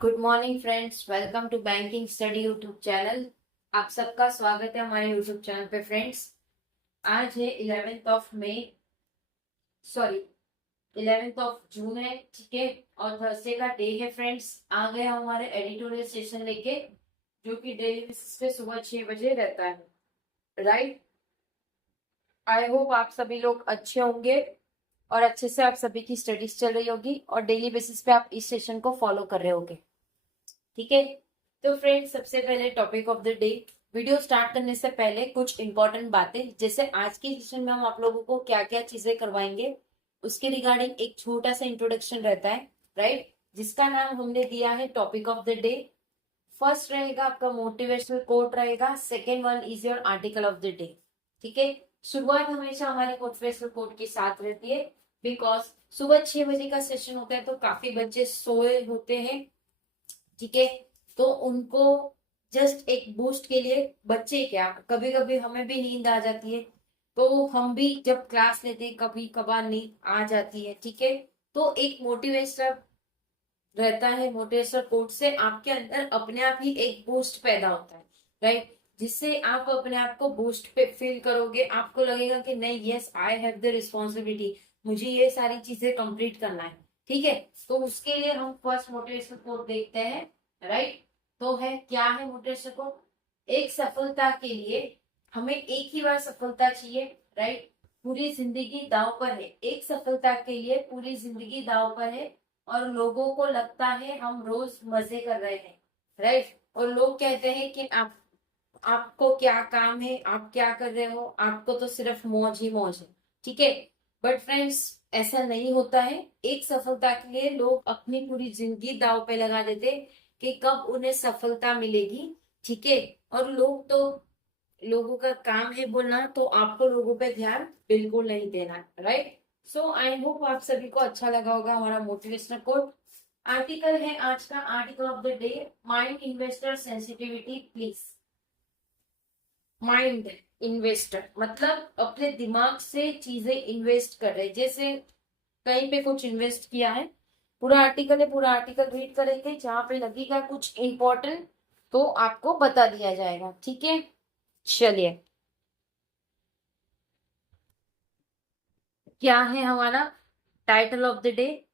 Good morning friends, welcome to banking study YouTube channel. आप सबका स्वागत है हमारे यूट्यूब चैनल पे फ्रेंड्स। आज है 11th ऑफ जून है, ठीक है। और थर्सडे का डे है फ्रेंड्स। आ गए हमारे एडिटोरियल सेशन लेके, जो कि डेली बेसिस पे सुबह 6 बजे रहता है, राइट। आई होप आप सभी लोग अच्छे होंगे और अच्छे से आप सभी की स्टडीज चल रही होगी और डेली बेसिस पे आप इस सेशन को फॉलो कर रहे होगे, ठीक है। तो फ्रेंड्स, सबसे पहले topic of the day. Video start करने से पहले कुछ इंपॉर्टेंट बातें, जैसे आज के सेशन में हम आप लोगों को क्या क्या चीजें करवाएंगे उसके रिगार्डिंग एक छोटा सा इंट्रोडक्शन रहता है, राइट, जिसका नाम हमने दिया है topic of the day. First रहेगा आपका मोटिवेशनल कोट रहेगा, second one is your article of the day, ठीक है। शुरुआत हमेशा हमारी मोटिवेशनल कोट के साथ रहती है, बिकॉज सुबह 6 बजे का सेशन होता है तो काफी बच्चे सोए होते हैं, ठीक है। तो उनको जस्ट एक बूस्ट के लिए, बच्चे क्या, कभी कभी हमें भी नींद आ जाती है, तो हम भी जब क्लास लेते हैं कभी कभार नींद आ जाती है, ठीक है। तो एक मोटिवेशन रहता है, मोटिवेशनल कोट से आपके अंदर अपने आप ही एक बूस्ट पैदा होता है, राइट, जिससे आप अपने आप को बूस्ट पे फील करोगे। आपको लगेगा कि नहीं, yes I have the responsibility, मुझे ये सारी चीजें कंप्लीट करना है, ठीक है। तो उसके लिए हम फर्स्ट मोटिवेशनल कोट देखते हैं, राइट। तो है, क्या है मोटिवेशनल कोट? एक सफलता के लिए हमें एक ही बार सफलता चाहिए, राइट। पूरी जिंदगी दांव पर है, एक सफलता के लिए पूरी जिंदगी दांव पर है, और लोगों को लगता है हम रोज मजे कर रहे हैं, राइट। और लोग कहते हैं कि आपको क्या काम है, आप क्या कर रहे हो, आपको तो सिर्फ मौज ही मौज है, ठीक है। बट फ्रेंड्स, ऐसा नहीं होता है। एक सफलता के लिए लोग अपनी पूरी जिंदगी दांव पे लगा देते कि कब उन्हें सफलता मिलेगी, ठीक है। और लोगों का काम है बोलना, तो आपको लोगों पे ध्यान बिल्कुल नहीं देना, राइट। सो आई होप आप सभी को अच्छा लगा होगा हमारा मोटिवेशनल कोट। आर्टिकल है आज का, article of the day, mind investor sensitivity please. Mind investor मतलब अपने दिमाग से चीजें इन्वेस्ट कर रहे, जैसे कहीं पे कुछ इन्वेस्ट किया है। पूरा आर्टिकल है, पूरा आर्टिकल रीड करेंगे, जहां पे लगेगा कुछ इंपॉर्टेंट तो आपको बता दिया जाएगा, ठीक है। चलिए, क्या है हमारा title of the day?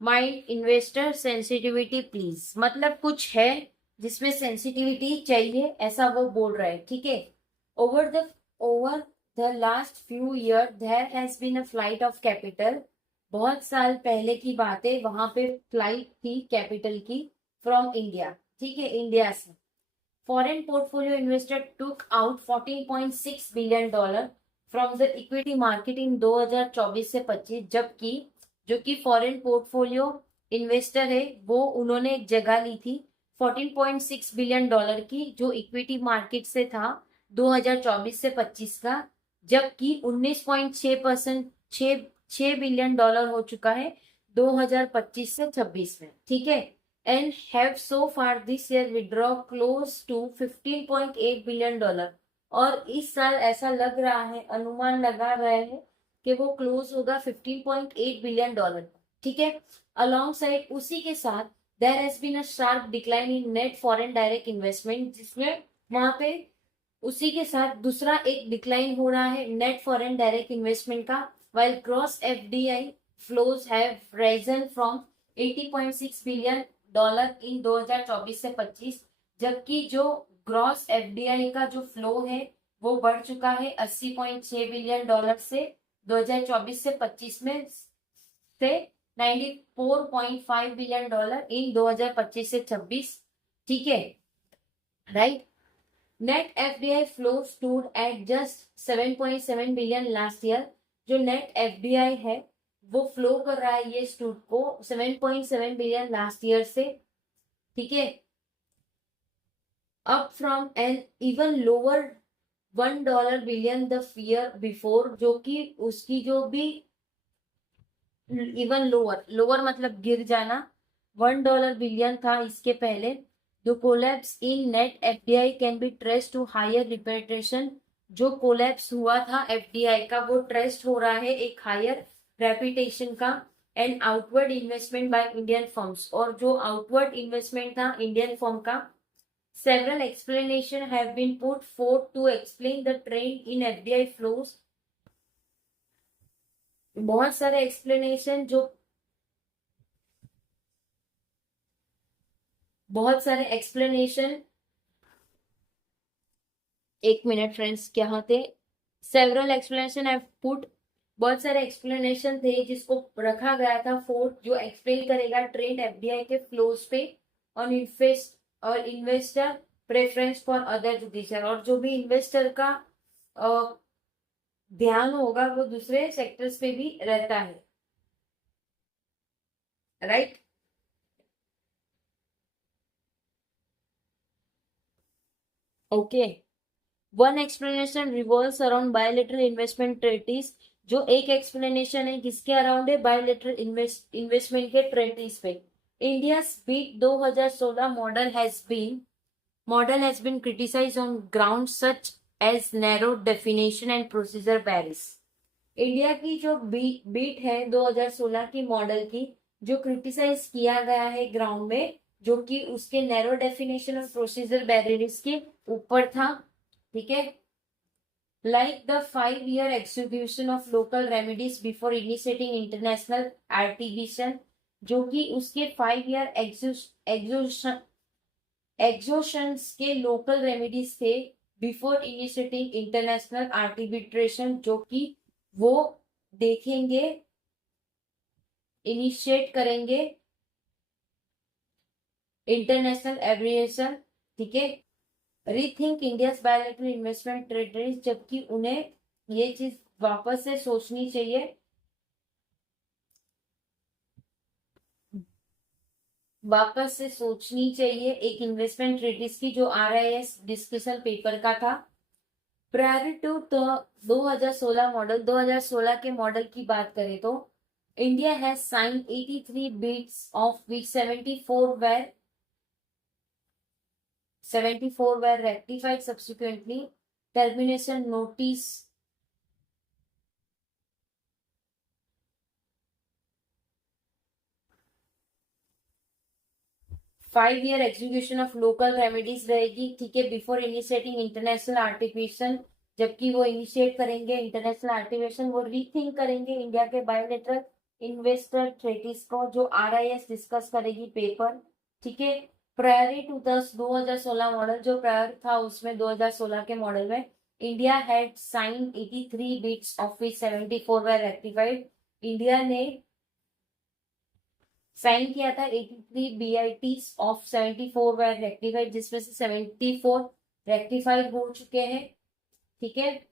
Mind investor sensitivity please, मतलब कुछ है जिसमें सेंसिटिविटी चाहिए, ऐसा वो बोल रहा है, ठीक है। Over the last few year there has been a flight of capital. बहुत साल पहले की बात है, वहां पे फ्लाइट थी कैपिटल की फ्रॉम इंडिया, ठीक है, इंडिया से। Foreign portfolio investor took out $14.6 billion from the equity market in 2024 से 25, जबकि जो कि फॉरेन पोर्टफोलियो इन्वेस्टर है, वो उन्होंने एक जगह ली थी $14.6 बिलियन की, जो इक्विटी मार्केट से था 2024 से 25 का, जबकि 19.6% 6 बिलियन डॉलर हो चुका है 2025 से 26 में, ठीक है। And have so far this year withdraw close to $15.8 billion. और इस साल ऐसा लग रहा है, अनुमान लगा रहे हैं कि वो क्लोज होगा $15.8 बिलियन, ठीक है। अलॉन्ग साइड उसी के साथ there has been a sharp decline in net foreign direct investment, जिसमें वहां पे उसी के साथ दूसरा एक डिक्लाइन हो रहा है नेट फॉरेन डायरेक्ट इन्वेस्टमेंट का, while gross FDI flows have risen from $80.6 billion in 2024 से 25, जबकि जो ग्रॉस एफडीआई का जो फ्लो है वो बढ़ चुका है $80.6 बिलियन से 2024 से 25 में, से $94.5 बिलियन इन 2025 से 26, ठीक है, right. Net FDI flow stood at just 7.7 billion last year. जो नेट एफडीआई है वो फ्लो कर रहा है ये स्टूड को 7.7 बिलियन लास्ट ईयर से, ठीक है। Up from an even lower $1 billion the year before, जो कि उसकी जो भी इवन लोअर, लोअर मतलब गिर जाना, $1 बिलियन था इसके पहले। The collapse in net FDI can be traced to higher reputation। जो कोलैप्स हुआ था एफडीआई का वो ट्रेस्ट हो रहा है एक हायर रेपुटेशन का, and outward investment by Indian firms, और जो आउटवर्ड इन्वेस्टमेंट था इंडियन फर्म का, several explanations have been put forth to explain the trend in FDI flows. बहुत सारे एक्सप्लेनेशन जो बहुत सारे एक्सप्लेनेशन एक मिनट फ्रेंड्स, क्या थे? सेवरल एक्सप्लेनेशन हैव पुट, बहुत सारे एक्सप्लेनेशन थे जिसको रखा गया था फोर्थ, जो एक्सप्लेन करेगा ट्रेंड एफडीआई के फ्लोज पे और investor preference for other judicial, और जो भी इन्वेस्टर का ध्यान होगा वो दूसरे सेक्टर्स पे भी रहता है, right? Okay, one explanation revolves around bilateral investment treaties, जो एक एक्सप्लेनेशन है किसके अराउंड है? बायोलेटरल इन्वेस्टमेंट के ट्रेटीज पे। India BIT 2016 model has been criticised on ground such as narrow definition and procedure barriers. India की जो बीट है 2016 की मॉडल की, जो क्रिटिसाइज किया गया है ग्राउंड में, जो कि उसके नैरो डेफिनेशन और प्रोसीजर बैरियर्स के ऊपर था, ठीक है? Like the 5-year execution of local remedies before initiating international artificial, जो कि उसके 5-year एग्जॉशंस के लोकल रेमेडीज थे बिफोर इनिशिएटिंग इंटरनेशनल आर्टिबिट्रेशन, जो कि वो देखेंगे, इनिशिएट करेंगे इंटरनेशनल एब्रिएशन, ठीक है? रीथिंक इंडियाज बायोलेटरल इन्वेस्टमेंट ट्रेडरीज, जबकि उन्हें ये चीज वापस से सोचनी चाहिए, एक इन्वेस्टमेंट ट्रेडरीज की, जो RIS डिस्कशन पेपर का था। प्रायर टू 2016 मॉडल, 2016 के मॉडल की बात करें तो India has sign 83 BITs of which 74 were rectified subsequently. Termination notice फाइव-year एग्जीक्यूशन ऑफ लोकल रेमेडीज रहेगी, ठीक है, बिफोर इनिशिएटिंग इंटरनेशनल आर्टिफिशियल, जबकि वो इनिशिएट करेंगे इंटरनेशनल आर्टिफिशियल, वो रीथिंक करेंगे इंडिया के बायोलेटरल इन्वेस्टर ट्रेटीज को, जो RIS डिस्कस करेगी पेपर, ठीक है? प्रायर टू 2016 मॉडल, जो प्रायर था उसमें 2016 के मॉडल में India had signed 83 BITs of which 74 were rectified. India ने साइन किया था 83 BITs ऑफ 74 वर रेक्टिफाइड, जिसमें से 74 रेक्टिफाइड हो चुके हैं, ठीक है?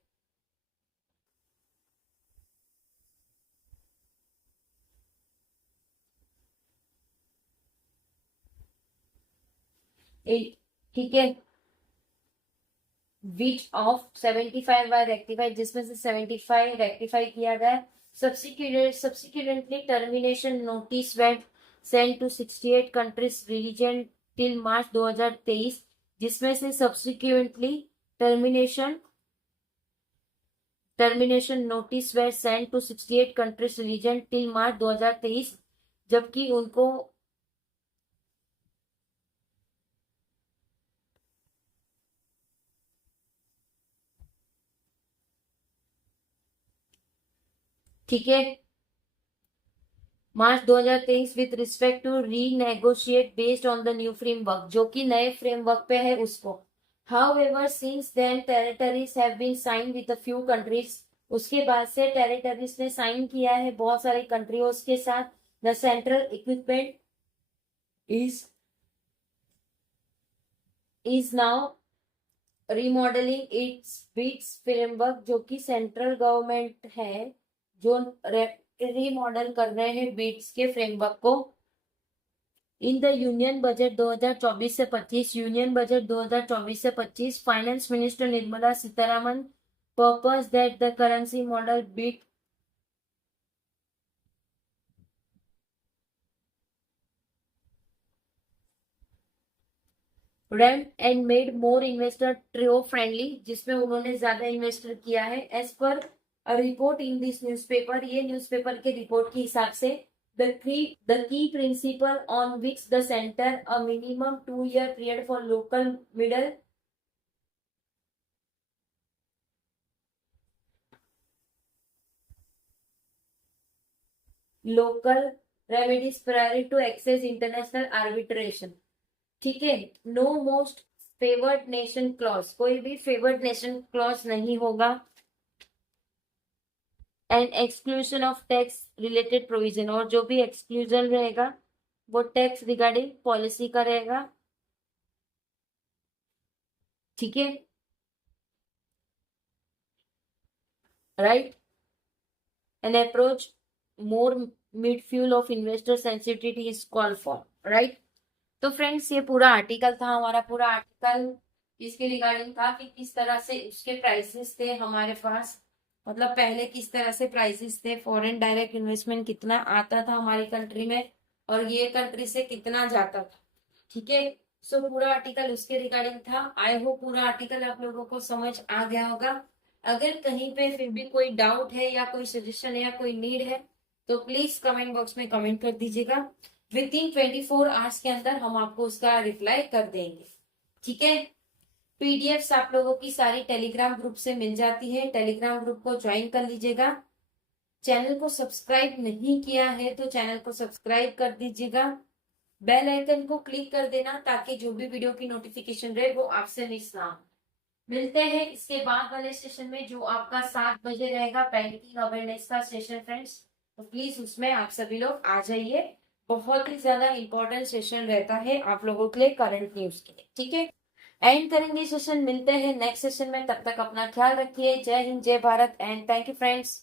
ठीक है, विच ऑफ 75 वर रेक्टिफाइड, जिसमें से 75 रेक्टिफाई किया गया। Subsequently, termination notice were sent to 68 countries region till March 2023, जिसमें से subsequently termination notice were sent to 68 countries region till March 2023, जबकि उनको ठीक है March 2023 with respect to renegotiate based on the new framework, जो कि नए फ्रेमवर्क पे है उसको। However, since then territories have been signed with a few countries, उसके बाद से टेरिटरीज ने साइन किया है बहुत सारे कंट्रियों के साथ। The central equipment is now remodelling it's bits framework, जो कि सेंट्रल गवर्नमेंट है जो रीमॉडल कर रहे हैं बिट्स के फ्रेमवर्क को। इन द यूनियन बजट 2024 से 25 finance minister Nirmala Sitharaman purpose that the currency model BIT रैम एंड मेड मोर इन्वेस्टर ट्रियो फ्रेंडली, जिसमें उन्होंने ज्यादा इन्वेस्टर किया है। As per report in this newspaper, ये न्यूज़पेपर के रिपोर्ट के हिसाब से the key principle on which the center a minimum 2-year period for local remedies prior to access international arbitration. ठीक है, know most favoured nation clause, कोई भी favoured nation clause नहीं होगा, and exclusion of tax related provision, और जो भी exclusion रहेगा वो टैक्स रिगार्डिंग पॉलिसी का रहेगा, ठीक है, right, an approach more mid fuel of investor sensitivity is call for, right. तो फ्रेंड्स ये पूरा आर्टिकल था, हमारा पूरा आर्टिकल इसके रिगार्डिंग था कि किस तरह से उसके प्राइसेस थे हमारे पास, मतलब पहले किस तरह से प्राइसेस थे, फॉरेन डायरेक्ट इन्वेस्टमेंट कितना आता था हमारी कंट्री में और ये कंट्री से कितना जाता था, ठीक है। सो पूरा आर्टिकल उसके रिगार्डिंग था। आई होप पूरा आर्टिकल आप लोगों को समझ आ गया होगा। अगर कहीं पे फिर भी कोई डाउट है या कोई सजेशन है या कोई नीड है तो प्लीज कमेंट बॉक्स में कमेंट कर दीजिएगा। विद इन 24 आवर्स के अंदर हम आपको उसका रिप्लाई कर देंगे, ठीक है। पीडीएफ्स आप लोगों की सारी टेलीग्राम ग्रुप से मिल जाती है, टेलीग्राम ग्रुप को ज्वाइन कर लीजिएगा। चैनल को सब्सक्राइब नहीं किया है तो चैनल को सब्सक्राइब कर दीजिएगा, बेल आइकन को क्लिक कर देना ताकि जो भी वीडियो की नोटिफिकेशन रहे वो आपसे मिस ना हो। मिलते हैं इसके बाद वाले सेशन में जो आपका 7 बजे रहेगा, बैंकिंग अवेयरनेस का सेशन फ्रेंड्स, तो प्लीज उसमें आप सभी लोग आ जाइए। बहुत ही ज्यादा इंपॉर्टेंट सेशन रहता है आप लोगों के लिए, करंट न्यूज के लिए, ठीक है। एंड करेंगे सेशन, मिलते हैं नेक्स्ट सेशन में, तब तक अपना ख्याल रखिए। जय हिंद, जय Bharat, and thank you friends.